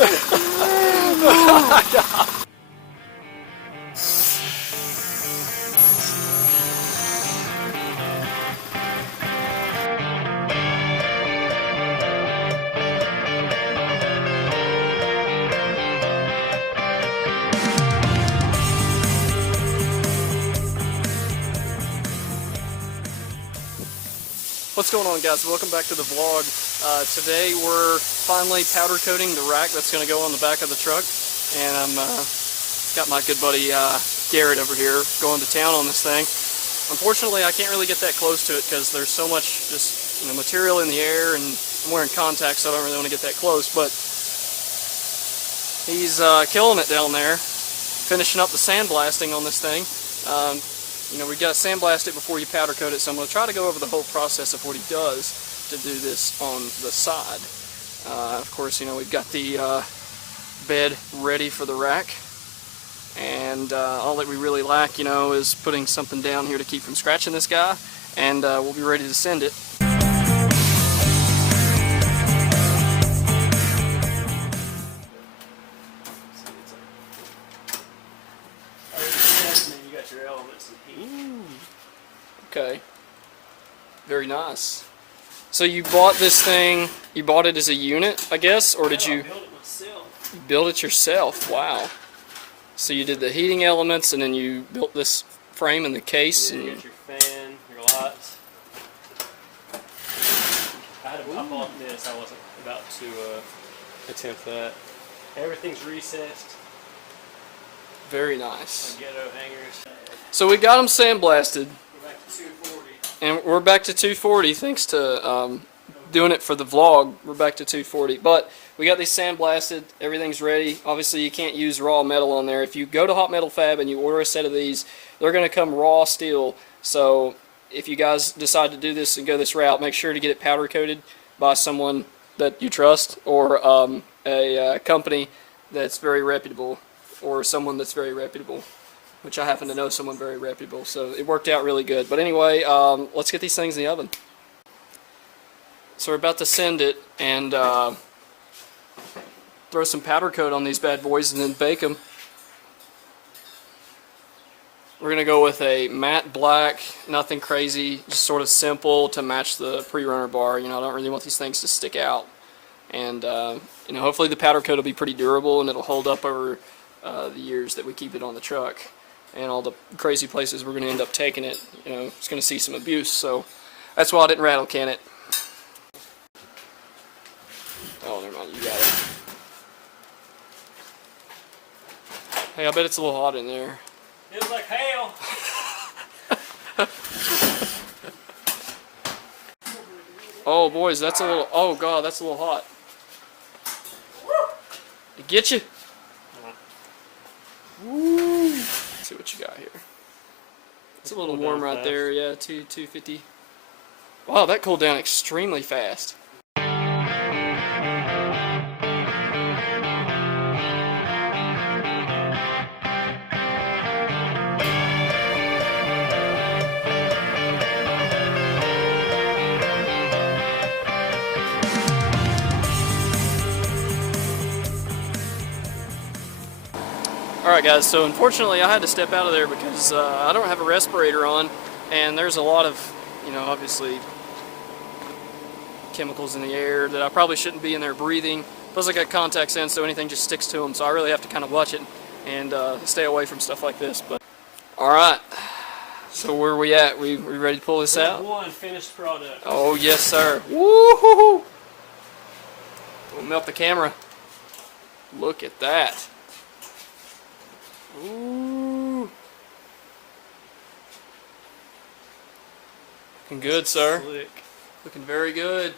What's going on, guys? Welcome back to the vlog. Today we're finally powder coating the rack that's going to go on the back of the truck, and I'm got my good buddy Garrett over here going to town on this thing. Unfortunately, I can't really get that close to it because there's so much just material in the air, and I'm wearing contacts, so I don't really want to get that close. But he's killing it down there, finishing up the sandblasting on this thing. We got to sandblast it before you powder coat it, so I'm going to try to go over the whole process of what he does to do this on the side. Of course, we've got the bed ready for the rack, and all that we really lack, is putting something down here to keep from scratching this guy, and we'll be ready to send it. Okay, very nice. So you bought this thing, you bought it as a unit, I guess, or did you? I built it myself. You built it yourself, wow. So you did the heating elements, and then you built this frame and the case. You got your fan, your lights. I bought this, I wasn't about to attempt that. Everything's recessed. Very nice. My ghetto hangers. So we got them sandblasted. We're back to 240. And we're back to 240 thanks to doing it for the vlog. We're back to 240. But we got these sandblasted. Everything's ready. Obviously, you can't use raw metal on there. If you go to Hot Metal Fab and you order a set of these, they're going to come raw steel. So if you guys decide to do this and go this route, make sure to get it powder coated by someone that you trust, or a company that's very reputable, or someone that's very reputable, which I happen to know someone very reputable, so it worked out really good. But anyway, let's get these things in the oven. So we're about to send it and throw some powder coat on these bad boys and then bake them. We're going to go with a matte black, nothing crazy, just sort of simple to match the pre-runner bar. I don't really want these things to stick out. And hopefully the powder coat will be pretty durable and it'll hold up over the years that we keep it on the truck. And all the crazy places we're going to end up taking it, it's going to see some abuse. So that's why I didn't rattle can it. Oh, never mind, you got it. Hey, I bet it's a little hot in there. It was like hell. Oh, boys, that's a little, oh God, that's a little hot. Did it get you? Woo. Let's see what you got here. It's a little warm right there, yeah, 250. Wow, that cooled down extremely fast. Alright guys, so unfortunately I had to step out of there because I don't have a respirator on, and there's a lot of, obviously chemicals in the air that I probably shouldn't be in there breathing. Plus I got contacts in, so anything just sticks to them, so I really have to kind of watch it and stay away from stuff like this. But alright, so where are we at? We ready to pull this out? One finished product. Oh yes sir. Woo-hoo-hoo! We'll melt the camera. Look at that. Ooh. Looking good, sir. Slick. Looking very good.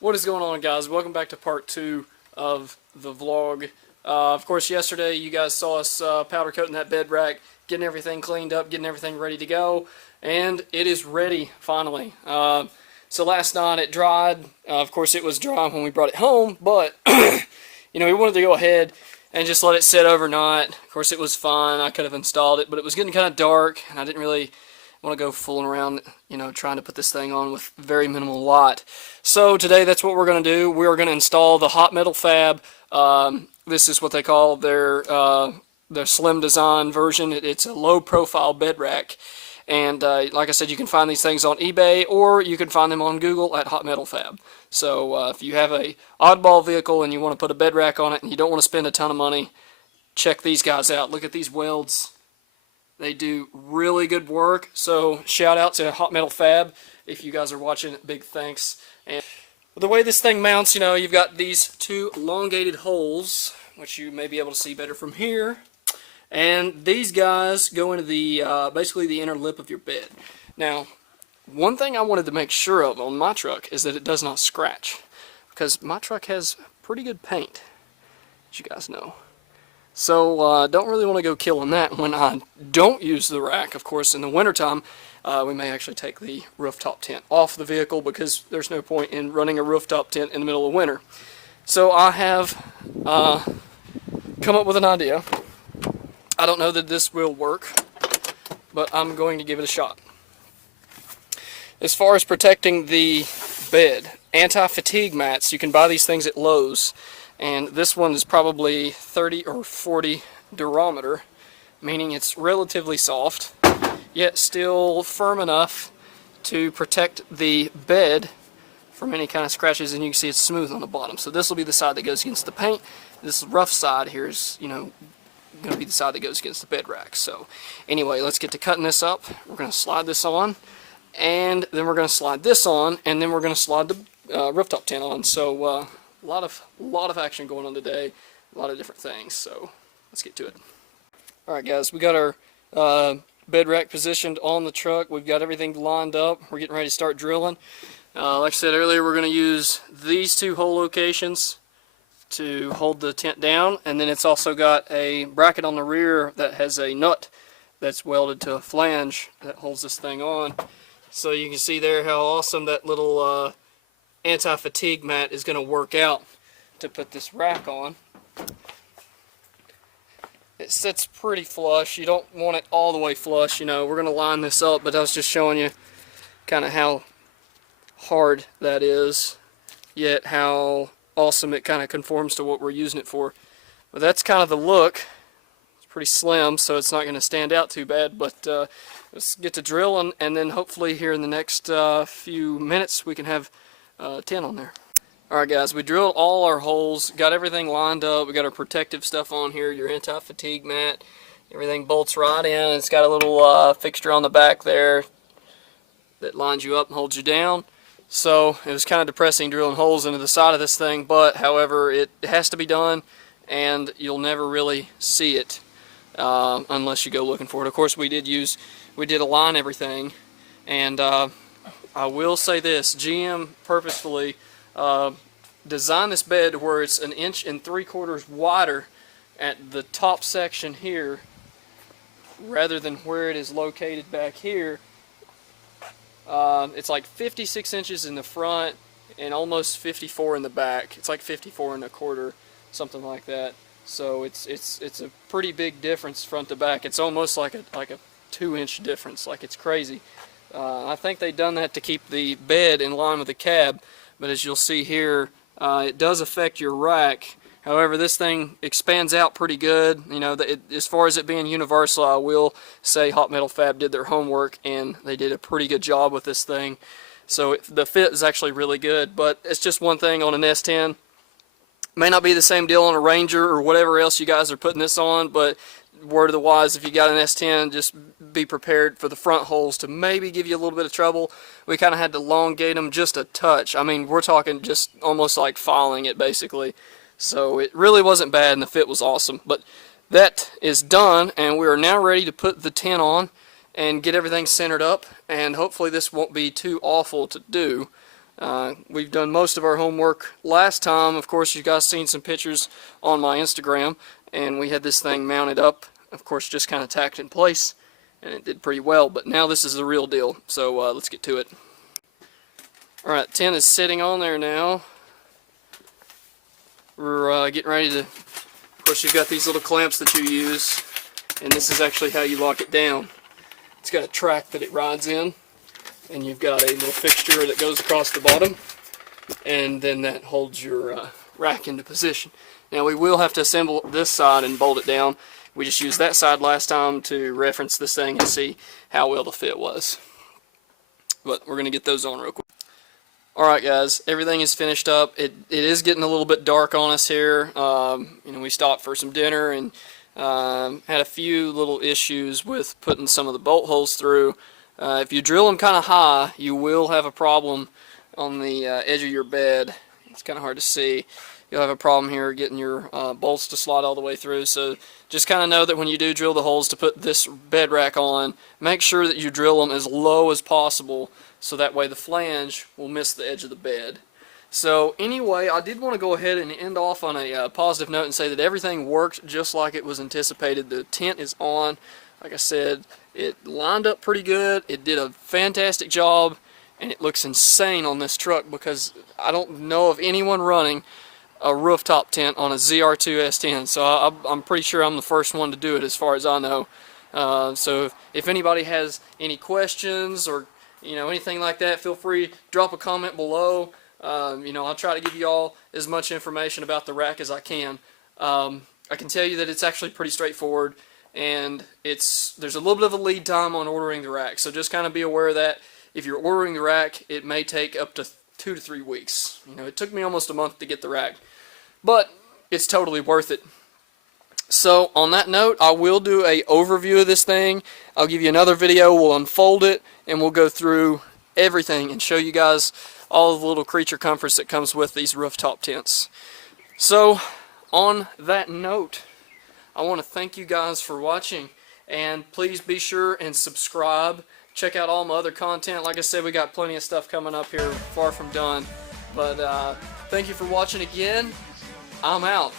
What is going on, guys? Welcome back to part 2 of the vlog. Of course, yesterday you guys saw us powder coating that bed rack, getting everything cleaned up, getting everything ready to go, and it is ready finally. So last night it dried. Of course, it was dry when we brought it home, but we wanted to go ahead and just let it sit overnight. Of course, it was fine. I could have installed it, but it was getting kind of dark, and I didn't really want to go fooling around you know, trying to put this thing on with very minimal lot. So today that's what we're going to do. We're going to install the hot metal fab. This is what they call their slim design version. It's a low profile bed rack. And like I said, you can find these things on eBay, or you can find them on Google at Hot Metal Fab. So if you have a oddball vehicle and you want to put a bed rack on it and you don't want to spend a ton of money, check these guys out. Look at these welds. They do really good work. So shout out to Hot Metal Fab. If you guys are watching, big thanks. And the way this thing mounts, you know, you've got these two elongated holes, which you may be able to see better from here. And these guys go into the basically the inner lip of your bed. Now, one thing I wanted to make sure of on my truck is that it does not scratch, because my truck has pretty good paint, as you guys know. So don't really want to go killing that when I don't use the rack. Of course, in the wintertime, we may actually take the rooftop tent off the vehicle, because there's no point in running a rooftop tent in the middle of winter. So I have come up with an idea. I don't know that this will work, but I'm going to give it a shot. As far as protecting the bed, anti-fatigue mats, you can buy these things at Lowe's, and this one is probably 30 or 40 durometer, meaning it's relatively soft, yet still firm enough to protect the bed from any kind of scratches, and you can see it's smooth on the bottom. So this will be the side that goes against the paint. This rough side here is, you know, going to be the side that goes against the bed rack. So anyway, let's get to cutting this up. We're going to slide this on, and then we're going to slide this on, and then we're going to slide the rooftop tent on. So a lot of action going on today, a lot of different things. So let's get to it. All right, guys, we got our bed rack positioned on the truck. We've got everything lined up. We're getting ready to start drilling. Like I said earlier, we're going to use these two hole locations to hold the tent down, and then it's also got a bracket on the rear that has a nut that's welded to a flange that holds this thing on. So you can see there how awesome that little anti-fatigue mat is going to work out to put this rack on. It sits pretty flush. You don't want it all the way flush, you know. We're going to line this up, but I was just showing you kind of how hard that is, yet how awesome it kind of conforms to what we're using it for. But that's kind of the look. It's pretty slim, so it's not going to stand out too bad, but let's get to drilling, and then hopefully here in the next few minutes we can have 10 on there. Alright guys, we drilled all our holes, got everything lined up, we got our protective stuff on here, your anti-fatigue mat, everything bolts right in. It's got a little fixture on the back there that lines you up and holds you down. So it was kind of depressing drilling holes into the side of this thing, but however, it has to be done, and you'll never really see it unless you go looking for it. Of course, we did align everything, and I will say this: GM purposefully designed this bed where it's 1 3/4 inches wider at the top section here, rather than where it is located back here. It's like 56 inches in the front and almost 54 in the back. It's like 54 1/4, something like that. So it's a pretty big difference front to back. It's almost like a 2-inch difference. Like, it's crazy. I think they've done that to keep the bed in line with the cab, but as you'll see here, it does affect your rack. However, this thing expands out pretty good. You know, as far as it being universal, I will say Hot Metal Fab did their homework, and they did a pretty good job with this thing. So the fit is actually really good, but it's just one thing on an S10. May not be the same deal on a Ranger or whatever else you guys are putting this on, but word of the wise, if you got an S10, just be prepared for the front holes to maybe give you a little bit of trouble. We kind of had to elongate them just a touch. I mean, we're talking just almost like filing it, basically. So it really wasn't bad, and the fit was awesome. But that is done, and we are now ready to put the tent on and get everything centered up, and hopefully this won't be too awful to do. We've done most of our homework last time. Of course, you guys seen some pictures on my Instagram, and we had this thing mounted up, of course, just kind of tacked in place, and it did pretty well. But now this is the real deal, so let's get to it. Alright, tent is sitting on there now. We're getting ready to, of course, you've got these little clamps that you use, and this is actually how you lock it down. It's got a track that it rides in, and you've got a little fixture that goes across the bottom, and then that holds your rack into position. Now we will have to assemble this side and bolt it down. We just used that side last time to reference this thing and see how well the fit was. But we're going to get those on real quick. Alright guys, everything is finished up. It is getting a little bit dark on us here. You know, we stopped for some dinner and had a few little issues with putting some of the bolt holes through. If you drill them kind of high, you will have a problem on the edge of your bed. It's kind of hard to see. You'll have a problem here getting your bolts to slide all the way through. So just kind of know that when you do drill the holes to put this bed rack on, make sure that you drill them as low as possible so that way the flange will miss the edge of the bed. So anyway, I did want to go ahead and end off on a positive note and say that everything worked just like it was anticipated. The tent is on. Like I said, it lined up pretty good. It did a fantastic job, and it looks insane on this truck because I don't know of anyone running a rooftop tent on a ZR2 S10. So I'm pretty sure I'm the first one to do it as far as I know. So if anybody has any questions or anything like that, feel free to drop a comment below. I'll try to give you all as much information about the rack as I can. I can tell you that it's actually pretty straightforward, and there's a little bit of a lead time on ordering the rack, so just kind of be aware of that. If you're ordering the rack, it may take up to 2 to 3 weeks. It took me almost a month to get the rack, but it's totally worth it. So on that note, I will do a overview of this thing. I'll give you another video, we'll unfold it, and we'll go through everything and show you guys all of the little creature comforts that comes with these rooftop tents. So on that note, I want to thank you guys for watching, and please be sure and subscribe. Check out all my other content. Like I said, we got plenty of stuff coming up here, far from done. But thank you for watching again. I'm out.